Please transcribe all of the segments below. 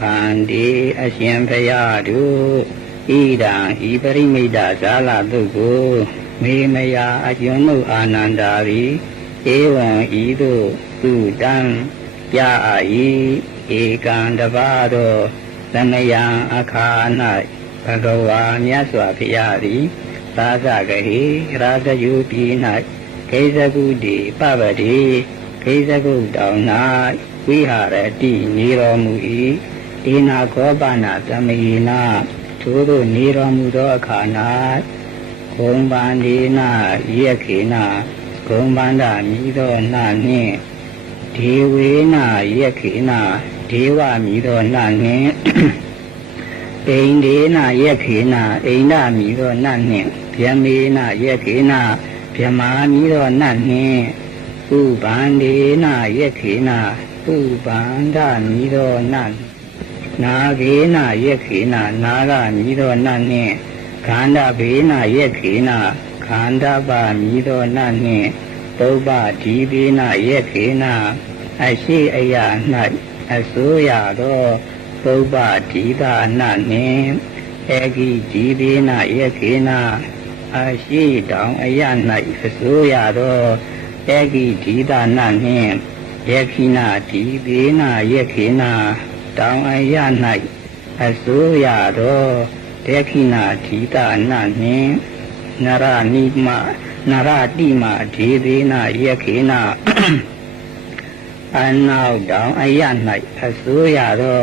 ဗန္တိအရှင်ဘုရားတို့ဣဒံဤပရိမိတ်တဇာလတုကိုမေမယာအကျွန်ုပ်အာနန္ဒာရီဧဝံဤသို့သူတံပြအာဤဧကံတပါသောသမယံအခါ၌ဘဂဝါမြတ်စွာဘုရားသည်သာသကဟိရာဇယုပြည်၌ခေဇကုတိပပတိခေဇကုတောင်၌ဝိဟာရတိနေတော်မူ၏ဒေနာခောပနာသမယေနထိုသို့နေတော်မူသောအခါ၌ဂုံပန္ဒီနာယက္ခေနဂုံပန္ဒမြည်သောနှနှင့်ဒေဝေနယက္ခေနဒေဝမြည်သောနှနှင့်အိန္ဒေနယက္ခေနအိန္ဒမြည်သောနှနှင့်ဗြဟ္မေနယက္ခေနဗြဟ္မာမြည်သောနှနှင့်ဥပန္ဒေနယက္ခေနဥပန္ဒမြည်သောနှနာဂေနယက္ခေနနာဂမြည်သောနှနှင့်ခန္ဓဗေနယက္ခေနခန္ဓပမြည်သောနှနှင့်ပုပ္ပဒီဘေနယက္ခေနအရှိအယ၌အစိုးရသောပုပ္ပဒီသာနှနှင့်ဧကိဒီဘေနယက္ခေနအရှိတောင်အယ၌အစိုးရသောဧကိဒီသာနှနှင့်ယက္ခိနဒီဘေနယက္ခေနတောင်အယ၌အစိုးရသောဒက္ခိဏဒီတာနနှင့်နရနိမနရတိမဒေသေနယက္ခေနအနောက်တောင်အယ၌အစိုးရသော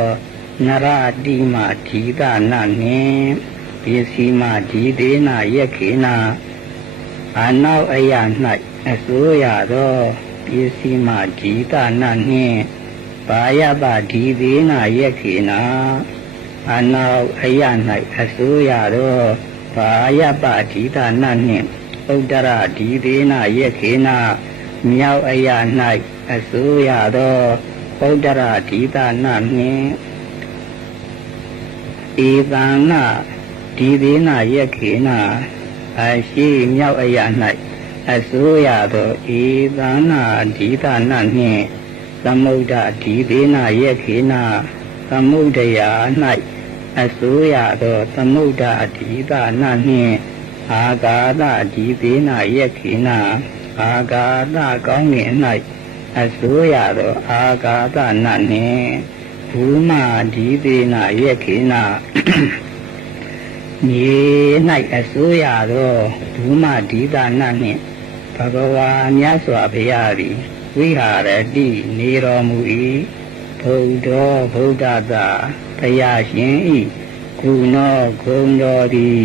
နရတိမဒီတာနနှင့်ပစ္စည်းမဒီသေနယက္ခေနအနောက်အယ၌အစိုးရသောပစ္စည်းမဒီတာနနှင့်ဘာယပဒီသေနယက္ခေနအနောက်အယ၌အစိုးရသောဘာယပဒီတာနနှင့်ဥဒ္ဒရဒီသေနယက္ခေနမြောက်အယ၌အစိုးရသောဥဒ္ဒရဒီတာနနှင့်ဧတံနဒီသေနယက္ခေနအရှိမြောက်အယ၌အစိုးရသောဧတံနဒီတာနနှင့်သမုဒ္ဒဒီသေနယက္ခေနသမုဒ္ဒယာ၌အစိုးရသောသမုဒ္ဒဒီတာနနှင့်အာဂါသဒီသေနယက္ခေနအာဂါသကောင်းငင်၌အစိုးရသောအာဂါသနနှင့်ဘူမဒီသေနယက္ခေနမြေ၌အစိုးရသောဘူမဒီတာနနှင့်ဘဂဝါမြတ်စွာဘုရားသည်ဝိဟာရတိနေတော်မူ၏ဘုဒ္ဓဗုဒ္ဓသာဘုရားရှင်ဤကုနောဂုံတော်သည်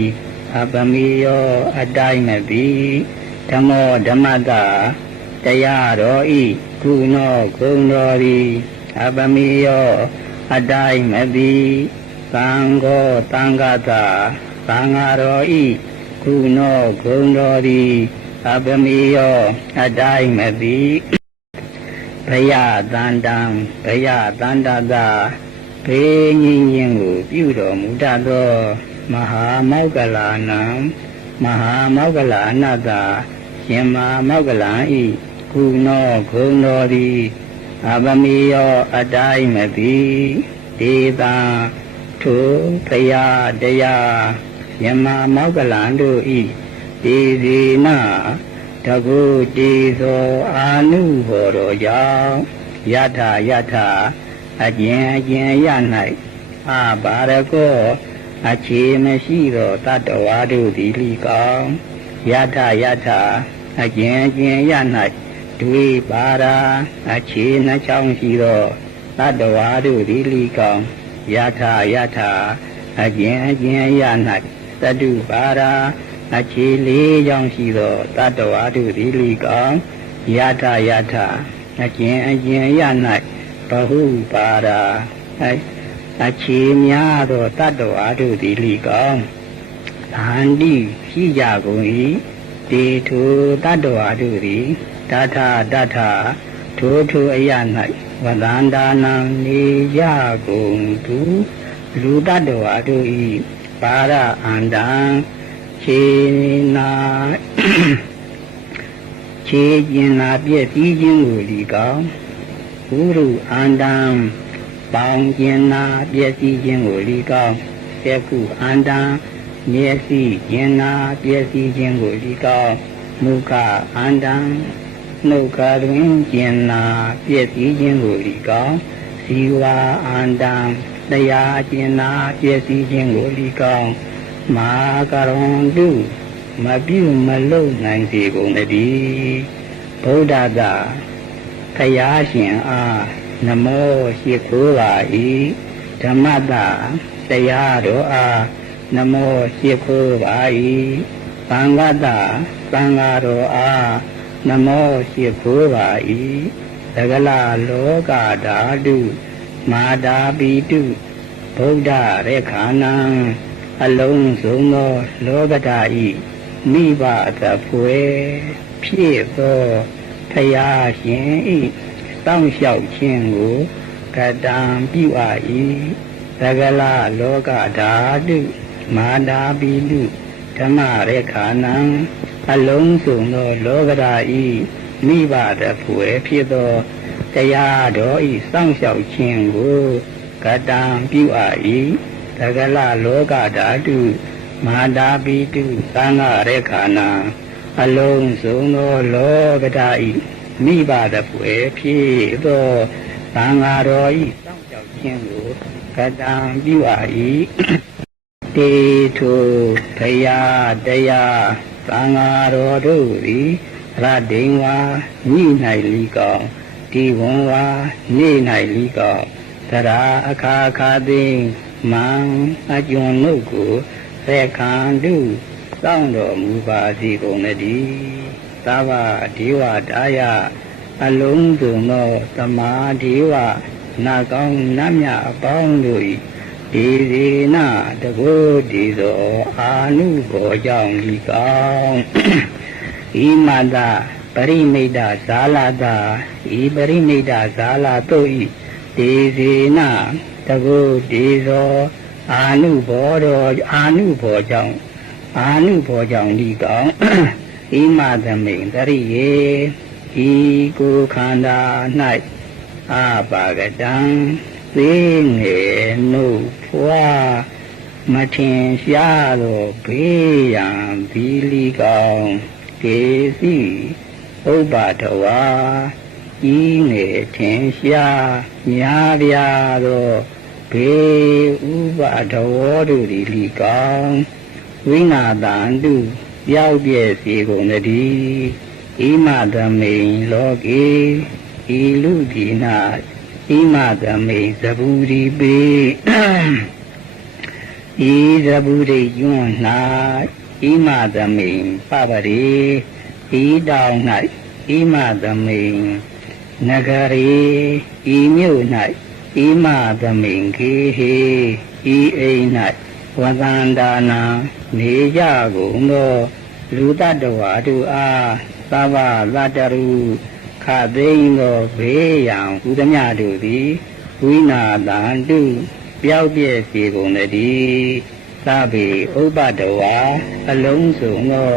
အပမိယောအတိုင်းမပြီဓမ္မောဓမ္မတာတရားတော်ဤကုနောဂုံတော်သည်အပမိယောအတိုင်းမပြီသံဃောသံဃတာသံဃာတော်ဤကုနောဂုံတော်သည်အပမိယောအတိုင်းမပြီဘယသန္တံဘယသန္တတာဘေးငြိမ်းခြင်းကိုပြုတော်မူတတ်သောမဟာမောက္ကလနံမဟာမောက္ကလအနတ္တရှင်မဟာမောက္ကလံဤကုနောဂုံတော်သည်အပမိယောအတိုင်းမပြီဒေတာထိုဘုရားတရားရှင်မဟာမောက္ကလံတို့ဤဒေသေနတကုတေသောအာနုဘော်တော်ကြောင့်ယထာယထာအကျဉ်ရ၌အာဘာရကောအခြေမရှိသောတတ္တဝါတို့သည်လိကောင်းယထာယထာအကျဉ်ရ၌ဒွေပါရာအခြေနှချောင်းရှိသောတတ္တဝါတို့သည်လိကောင်းယထာယထာအကျဉ်ရ၌သတ္တုပါရာအခြေလေးကြောင့်ရှိသောတတ္တဝါတို့သည်လိကောင်းယထာယထာအကျဉ်ရ၌ဘဟုပါရာအခြေများသောတတ္တဝါတို့သည်လိကောင်းဗန္တိရှိကြကုန်၏တေထိုတတ္တဝါတို့သည်တထထိုအရ၌ဝဒန္တာနံနေကြကုန်သူလူတတ္တဝါတို့၏ပါရအန္တံခြေနာခြေကျင်နာပြည့်စည်ခြင်းကိုလိကောင်းဘုရုအန္တံ ပေါင်းကျင်နာပျက်စီးခြင်းကိုလီကောင်းသက္ခုအန္တံမျက်စိကျင်နာပျက်စီးခြင်းကိုလီကောင်းမုခအန္တံနှုတ်ခါတွင်ကျင်နာပျက်စီးခြင်းကိုလီကောင်းဇီဝအန္တံတရားကျင်နာပျက်စီးခြင်းကိုလီကောင်းမာကရွန်တုမပြုမလုံနိုင်စေကုန်တည်းဗုဒ္ဓသာခရာရှင်အားနမောရှိခိုးပါ၏ဓမ္မတာတရားတော်အားနမောရှိခိုးပါ၏သံဃတာသံဃာတော်အားနမောရှိခိုးပါ၏သကလလောကဓာတုမာတာပိတုဗုဒ္ဓရေခာနံအလုံးစုံသောလောကဓာဤမိဘသဖွယ်ဖြစ်သောဖရာရှင်ဤတောင်းလျှောက်ခြင်းကိုကတံပြုအပ်၏သကလလောကဓာတုမာတာပိတုဓမ္မရေခာနံအလုံးစုံသောလောကဓာဤမိဘသဖွယ်ဖြစ်သောတရားတော်ဤစောင့်ရှောက်ခြင်းကိုကတံပြုအပ်၏သကလလောကဓာတုမာတာပိတုသံဃရေခာနံအလုံးစုံသောလောကဓာဤမိဘသဖွယ်ဖြစ်သောသံဃာတော်ဤစောင့်ရှောက်ခြင်းကိုကတံပြုအပ်၏တေထုဖယားတရားသံဃာတော်တို့သည်ရဒိန်ဝါညိ၌လီကောင်ဒီဝံဝါနေ၌လီကောင်သရာအခါခါသိမံအကျွန်းတို့ကိုသက်ခံတုစောင့်တော်မူပါစေကုန်တည်းသဗ္ဗဒေဝတာယအလုံးစုံသောသမာဒေဝနာကောင်းနတ်မြတ်အပေါင်းတို့၏ဒီစေနတကုတိသောအာနုဘောကြောင့်ဒီကောင်းဤမတပရိမိတ်ဇာလတာဤပရိမိတ်ဇာလတို့၏ဒီစေနတကုတိသောအာနုဘောတော်အာနုဘောကြောင့်ဒီကောင်းဤမသမိန်တရိယေဤကိုခန္ဓာ၌အာပါကတံသိငယ်နှုတ်ဖွာမထင်ရှားသောဘေးရန်သီလီကောင်ကေစီဥပ္ပါဒဝါဤငယ်ထင်ရှားများပြားသောဘေးဥပါဒဝောတို့သည်လီကောင်ဝိနာတန်တုရောက်ပြည့်စေကုန်တည်းဣမသမိန်လောကေဤလူဒီနာဣမသမိန်သဗုရိပေဤသဗုရိယွန်း၌ဣမသမိန်ပပရေဤတောင်၌ဣမသမိန်နဂရေဤမြို့၌ဣမသမိန်ခေဟေဤအိမ်၌ဝသန္တာနာနေကြကုန်သောလူတ္တဝါတို့အားသဗ္ဗလတ္တရုခသိန်းသောဘေးရန်ဟူသမျှတို့သည်ဝိနာတံတုပျောက်ပြည့်စေကုန်တည်းသဗ္ဗေဥပ္ပတဝါအလုံးစုံသော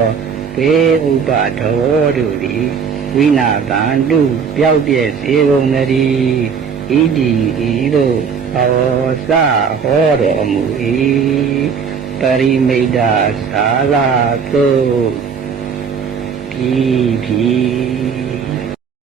ဘေးဥပ္ပတဝောတို့သည်ဝိနာတံတုပျောက်ပြည့်စေကုန်တည်းဣတိဤသို့ဟောစဟောတော်မူ၏ပရိမိတ်ဇာလသုပြီ